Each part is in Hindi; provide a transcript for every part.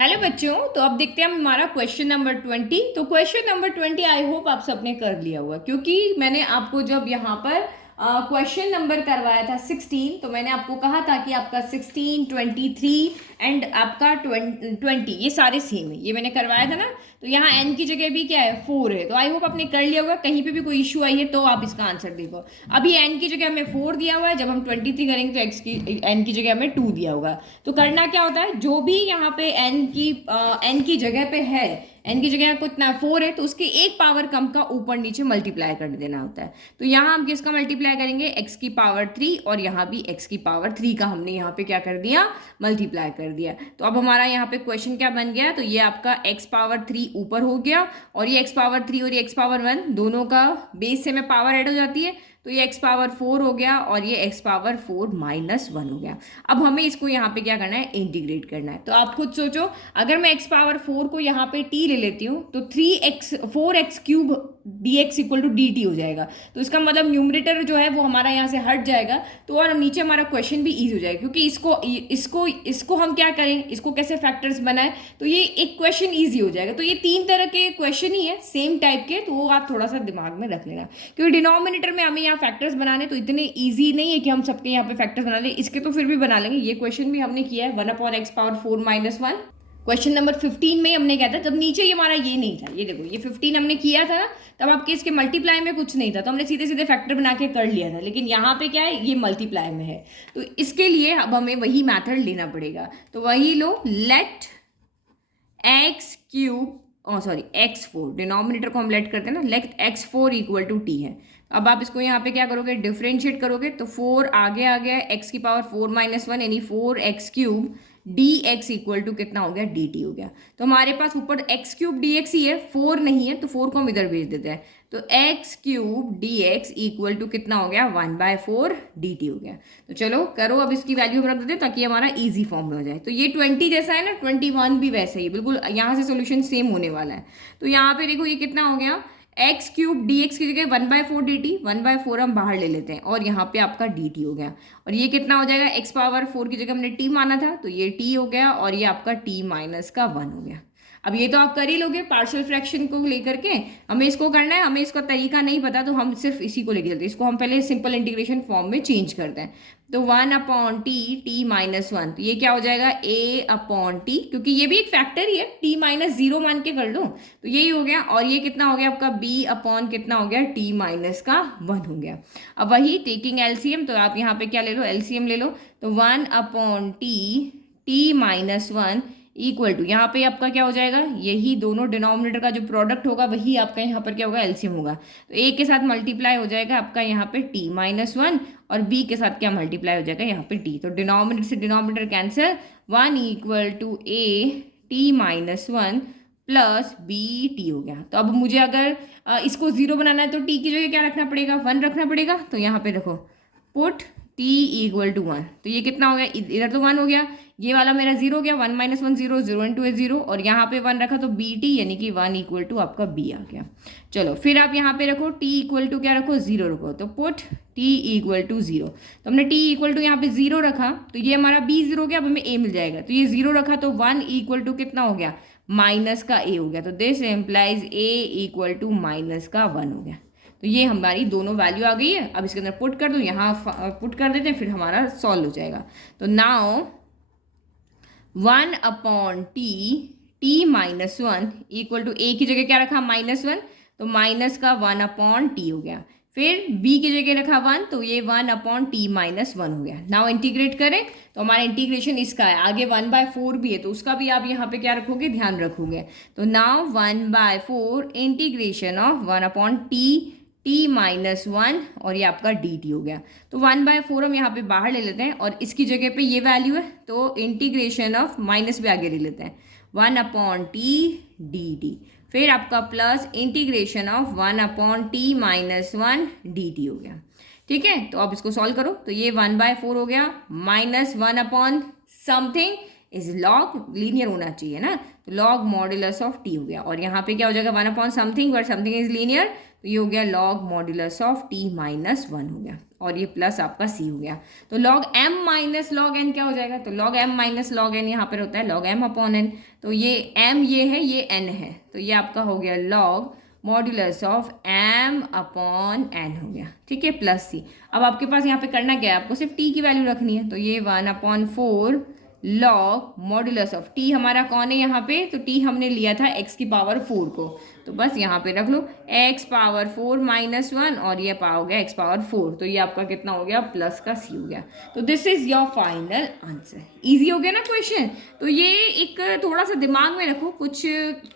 हेलो बच्चों, तो अब देखते हैं हम हमारा क्वेश्चन नंबर 20। तो क्वेश्चन नंबर 20 आई होप आप सबने कर लिया होगा, क्योंकि मैंने आपको जब यहाँ पर क्वेश्चन नंबर करवाया था 16, तो मैंने आपको कहा था कि आपका 16, 23 एंड आपका 20 ये सारे सेम है। ये मैंने करवाया था ना। तो यहाँ एन की जगह भी क्या है, 4 है। तो आई होप आपने कर लिया होगा। कहीं पे भी कोई इशू आई है तो आप इसका आंसर देखो। अभी एन की जगह हमें 4 दिया हुआ है, जब हम 23 करेंगे तो एक्स की एन की जगह हमें 2 दिया होगा। तो करना क्या होता है, जो भी यहाँ पे एन की जगह पे है, एन की जगह कितना 4 है, तो उसके एक पावर कम का ऊपर नीचे मल्टीप्लाई कर देना होता है। तो यहाँ हम किसका मल्टीप्लाई करेंगे, एक्स की पावर 3, और यहाँ भी एक्स की पावर 3 का हमने यहाँ पे क्या कर दिया, मल्टीप्लाई कर दिया। तो अब हमारा यहाँ पे क्वेश्चन क्या बन गया, तो ये आपका एक्स पावर 3 ऊपर हो गया, और ये एक्स पावर 3 और ये एक्स पावर 1 दोनों का बेस से में पावर ऐड हो जाती है। तो ये x पावर 4 हो गया और ये x पावर 4 माइनस 1 हो गया। अब हमें इसको यहाँ पे क्या करना है, इंटीग्रेट करना है। तो आप खुद सोचो, अगर मैं x पावर 4 को यहाँ पे t ले लेती हूँ तो 4x cube dx equal to dt हो जाएगा। तो इसका मतलब न्यूमरेटर जो है वो हमारा यहाँ से हट जाएगा, तो और नीचे हमारा क्वेश्चन भी ईजी हो जाएगा। क्योंकि इसको हम क्या करें, इसको कैसे फैक्टर्स बनाए, तो ये एक क्वेश्चन ईजी हो जाएगा। तो ये 3 तरह के क्वेश्चन ही है सेम टाइप के, तो वो आप थोड़ा सा दिमाग में रख लेना। क्योंकि डिनोमिनेटर में हमें यहाँ फैक्टर्स बनाने तो इतने ईजी नहीं है कि हम सबके यहाँ पे फैक्टर्स बना लें। इसके तो फिर भी बना लेंगे। ये क्वेश्चन भी हमने किया है 1/x power 4 minus 1। Question number 15 में हमने क्या था, जब नीचे ये हमारा ये नहीं था, ये देखो ये 15 हमने किया था ना, तब आपके इसके मल्टीप्लाई में कुछ नहीं था, तो हमने सीधे सीधे फैक्टर बना के कर लिया था। लेकिन यहाँ पे क्या है, ये मल्टीप्लाई में है, तो इसके लिए अब हमें वही मैथड लेना पड़ेगा। तो वही लो, let x cube x4, denominator को हम लेट करते हैं ना, late x4 equal to T है। अब आप इसको यहाँ पे क्या करोगे, डिफ्रेंशिएट करोगे, तो 4 आगे आ गया, एक्स की पावर 4 माइनस 1 यानी 4x cube D X equal to कितना हो गया, डी टी हो गया। तो हमारे पास ऊपर एक्स क्यूब डी एक्स ही है, 4 नहीं है, तो 4 को हम इधर भेज देते हैं। तो X cube D X equal to कितना हो गया, 1/4 डी टी हो गया। तो चलो करो, अब इसकी वैल्यू हम रख देते हैं ताकि हमारा इजी फॉर्म में हो जाए। तो ये 20 जैसा है ना, 21 भी वैसा ही बिल्कुल यहाँ से सोल्यूशन सेम होने वाला है। तो यहाँ पे देखो ये कितना हो गया, एक्स क्यूब डी एक्स की जगह 1/4 डी टी, 1/4 हम बाहर ले लेते हैं, और यहाँ पे आपका डी टी हो गया। और ये कितना हो जाएगा, एक्स पावर 4 की जगह हमने टी माना था, तो ये टी हो गया, और ये आपका टी माइनस का 1 हो गया। अब ये तो आप कर ही लोगे, पार्शियल फ्रैक्शन को लेकर के हमें इसको करना है। हमें इसका तरीका नहीं पता, तो हम सिर्फ इसी को लेके चलते हैं। इसको हम पहले सिंपल इंटीग्रेशन फॉर्म में चेंज करते हैं। तो 1/t टी माइनस 1, तो ये क्या हो जाएगा, a/t, क्योंकि ये भी एक फैक्टर ही है, t माइनस 0 मान के कर लो, तो यही हो गया। और ये कितना हो गया आपका b/ कितना हो गया, t माइनस का 1 हो गया। अब वही टेकिंग एलसीएम, तो आप यहाँ पे क्या ले लो, एलसीएम ले लो। तो 1/t t minus 1 equal to, यहाँ पे आपका क्या हो जाएगा, यही दोनों डिनोमिनेटर का जो प्रोडक्ट होगा वही आपका यहाँ पर क्या होगा, एलसीएम होगा। तो ए के साथ मल्टीप्लाई हो जाएगा आपका यहाँ पे t माइनस 1, और b के साथ क्या मल्टीप्लाई हो जाएगा यहाँ पे t। तो डिनोमिनेटर से denominator cancel, 1 equal to a t minus 1 plus B T हो गया। तो अब मुझे अगर इसको 0 बनाना है तो t की जगह क्या रखना पड़ेगा, 1 रखना पड़ेगा। तो यहाँ पे देखो, पुट t इक्वल टू 1, तो ये कितना हो गया, इधर तो 1 हो गया, ये वाला मेरा 0 हो गया, 1 माइनस 1 0, 0 इंटू ए 0, और यहाँ पे 1 रखा तो बी टी यानी कि 1 इक्वल टू आपका b आ गया। चलो फिर आप यहाँ पे रखो t इक्वल टू क्या रखो, 0 रखो। तो पुट t इक्वल टू 0, तो हमने t इक्वल टू यहाँ पे 0 रखा, तो ये हमारा b 0 हो गया, अब हमें a मिल जाएगा। तो ये 0 रखा तो 1 इक्वल टू कितना हो गया, माइनस का a हो गया। तो this implies a equal to minus का 1 हो गया। तो ये हमारी दोनों वैल्यू आ गई है। अब इसके अंदर पुट कर दो, यहाँ पुट कर देते हैं, फिर हमारा सॉल्व हो जाएगा। तो now 1/t t minus 1 equal to a की जगह क्या रखा, -1, तो माइनस का 1/t हो गया। फिर b की जगह रखा 1, तो ये 1/t माइनस 1 हो गया। नाउ इंटीग्रेट करें तो हमारा इंटीग्रेशन इसका है, आगे 1/4 भी है, तो उसका भी आप यहाँ पे क्या रखोगे, ध्यान रखोगे। तो now 1/4 integration of 1/t t minus 1, और ये आपका डी टी हो गया। तो 1/4 हम यहाँ पे बाहर ले लेते हैं, और इसकी जगह पे ये वैल्यू है, तो इंटीग्रेशन ऑफ माइनस भी आगे ले लेते हैं, 1/t डी टी। फिर आपका plus integration of 1/t minus 1 D T हो गया। ठीक है, तो अब इसको सॉल्व करो, तो ये 1/4 हो गया, माइनस 1/समथिंग इज लॉग, लीनियर होना चाहिए ना, तो लॉग मॉड्यूलस ऑफ टी हो गया। और यहाँ पे क्या हो जाएगा, 1/समथिंग, बट समथिंग इज लीनियर, तो ये हो गया log modulus of t minus 1 हो गया, और ये प्लस आपका c हो गया। तो log m minus log n क्या हो जाएगा, तो log m minus log n यहाँ पर होता है log m अपॉन n, तो ये m ये है, ये n है, तो ये आपका हो गया log modulus of m upon n हो गया, ठीक है, प्लस c। अब आपके पास यहाँ पे करना क्या है, आपको सिर्फ t की वैल्यू रखनी है, तो ये 1/4 लॉग मॉड्यूलस ऑफ t हमारा कौन है यहाँ पे, तो t हमने लिया था x की पावर 4 को, तो बस यहाँ पे रख लो x पावर 4 माइनस 1, और ये हो गया x पावर 4, तो ये आपका कितना हो गया, प्लस का c हो गया। तो this is your final answer. Easy हो गया ना क्वेश्चन। तो ये एक थोड़ा सा दिमाग में रखो, कुछ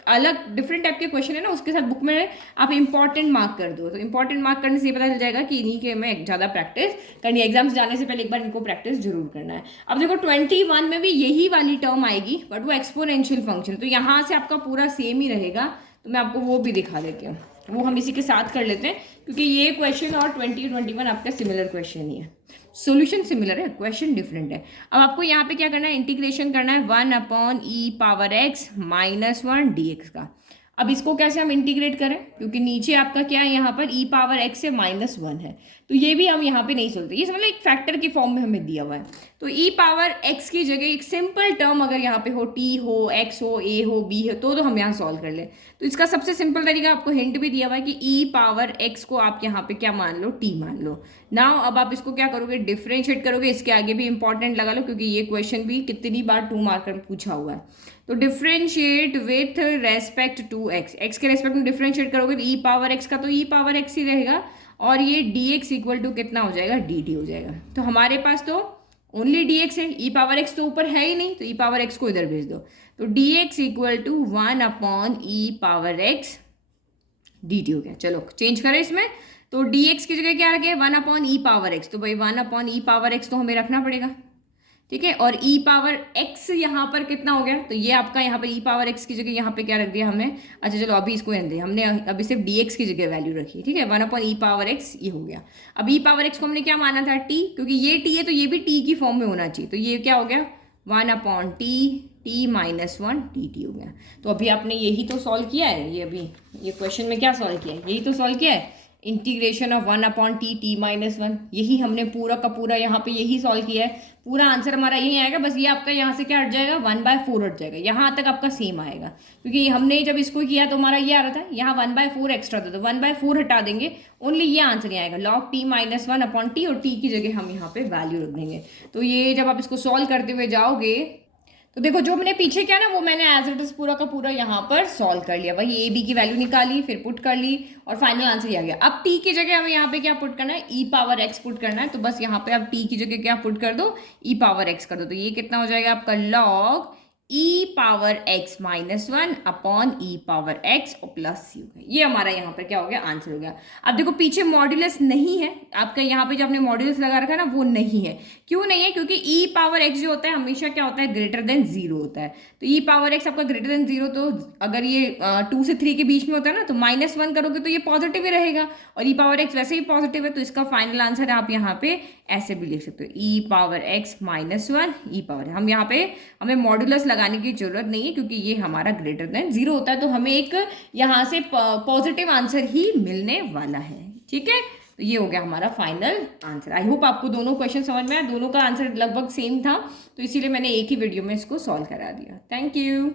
अलग डिफरेंट टाइप के क्वेश्चन है ना, उसके साथ बुक में आप इंपॉर्टेंट मार्क कर दो, तो इंपॉर्टेंट मार्क करने से ये पता चल जाएगा कि इन्हीं के में ज़्यादा प्रैक्टिस करनी है, एग्जाम्स जाने से पहले एक बार इनको प्रैक्टिस जरूर करना है। अब देखो 21 में भी यही वाली टर्म आएगी, बट वो एक्सपोनेंशियल फंक्शन, तो यहाँ से आपका पूरा सेम ही रहेगा, तो मैं आपको वो भी दिखा देती हूँ, वो हम इसी के साथ कर लेते हैं, क्योंकि ये क्वेश्चन और 21 आपका सिमिलर क्वेश्चन ही है, सॉल्यूशन सिमिलर है, क्वेश्चन डिफरेंट है। अब आपको यहाँ पे क्या करना है, इंटीग्रेशन करना है 1/e⁻x माइनस 1 dx का। अब इसको कैसे हम इंटीग्रेट करें, क्योंकि नीचे आपका क्या है, यहाँ पर e⁻x से -1 है, तो ये भी हम यहाँ पे नहीं सोचते, ये मतलब एक फैक्टर के फॉर्म में हमें दिया हुआ है, तो e⁻x की जगह एक सिंपल टर्म अगर यहाँ पे हो, t हो, x हो, a हो, b हो, तो हम यहाँ सॉल्व कर ले। तो इसका सबसे सिंपल तरीका आपको हिंट भी दिया हुआ है कि e⁻x को आप यहाँ पे क्या मान लो, t मान लो। नाउ अब आप इसको क्या करोगे, डिफ्रेंशिएट करोगे, इसके आगे भी इंपॉर्टेंट लगा लो, क्योंकि ये क्वेश्चन भी कितनी बार 2 मार्कर में पूछा हुआ है। तो differentiate with respect to x, x के रेस्पेक्ट में डिफ्रेंशिएट करोगे तो e⁻x का तो e⁻x ही रहेगा, और ये dx इक्वल टू कितना हो जाएगा, dt हो जाएगा। तो हमारे पास तो ओनली dx है, e⁻x तो ऊपर है ही नहीं, तो e⁻x को इधर भेज दो, तो dx equal to 1/e⁻x dt हो गया। चलो चेंज करें इसमें, तो dx की जगह क्या रखे, 1/e⁻x, तो भाई 1/e⁻x तो हमें रखना पड़ेगा, ठीक है, और e⁻x यहाँ पर कितना हो गया, तो ये आपका यहाँ पर e⁻x की जगह यहाँ पे क्या रख दिया हमने, अच्छा चलो अभी इसको रहने दें, हमने अभी सिर्फ dx की जगह वैल्यू रखी, ठीक है, 1/e⁻x ये हो गया। अब e⁻x को हमने क्या माना था, t, क्योंकि ये t है तो ये भी t की फॉर्म में होना चाहिए, तो ये क्या हो गया 1/t माइनस 1 dt हो गया। तो अभी आपने यही तो सॉल्व किया है, ये अभी ये क्वेश्चन में क्या सॉल्व किया है, यही तो सॉल्व किया है, इंटीग्रेशन ऑफ 1/t माइनस 1, यही हमने पूरा का पूरा यहाँ पे यही सॉल्व किया है, पूरा आंसर हमारा यही आएगा, बस ये आपका यहाँ से क्या हट जाएगा, 1/4 हट जाएगा, यहाँ तक आपका सेम आएगा, क्योंकि हमने जब इसको किया तो हमारा ये आ रहा था, यहाँ 1/4 एक्स्ट्रा था, तो 1/4 हटा देंगे, ओनली ये आंसर ही आएगा, log t माइनस 1/t, और t की जगह हम यहाँ पे वैल्यू रख देंगे। तो ये जब आप इसको सॉल्व करते हुए जाओगे, तो देखो जो मैंने पीछे किया ना, वो मैंने एज इट इज पूरा का पूरा यहाँ पर सॉल्व कर लिया, भाई ए बी की वैल्यू निकाली, फिर पुट कर ली, और फाइनल आंसर ये आ गया। अब टी की जगह हमें यहाँ पे क्या पुट करना है, e⁻x पुट करना है, तो बस यहाँ पे आप टी की जगह क्या पुट कर दो, e⁻x कर दो, तो ये कितना हो जाएगा आपका log e⁻x minus 1 upon e⁻x और प्लस c हो गया। ये हमारा यहाँ पर क्या हो गया, आंसर हो गया। अब देखो पीछे मॉड्यूलस नहीं है आपका, यहाँ पे जो आपने मॉड्यूलस लगा रखा है ना, वो नहीं है, क्यों नहीं है, क्योंकि e⁻x जो होता है हमेशा क्या होता है, ग्रेटर देन 0 होता है, तो e⁻x आपका ग्रेटर देन 0, तो अगर ये 2 से 3 के बीच में होता है ना, तो -1 करोगे तो ये पॉजिटिव ही रहेगा, और e⁻x वैसे ही पॉजिटिव है, तो इसका फाइनल आंसर आप यहाँ पे ऐसे भी लिख सकते हो, e⁻x माइनस 1 e⁻, हम यहाँ पे हमें मॉड्यूलस लगाने की जरूरत नहीं है, क्योंकि ये हमारा ग्रेटर देन 0 होता है, तो हमें एक यहाँ से पॉजिटिव आंसर ही मिलने वाला है, ठीक है। तो ये हो गया हमारा फाइनल आंसर। आई होप आपको दोनों क्वेश्चन समझ में आया, दोनों का आंसर लगभग सेम था, तो इसीलिए मैंने एक ही वीडियो में इसको सॉल्व करा दिया। Thank you.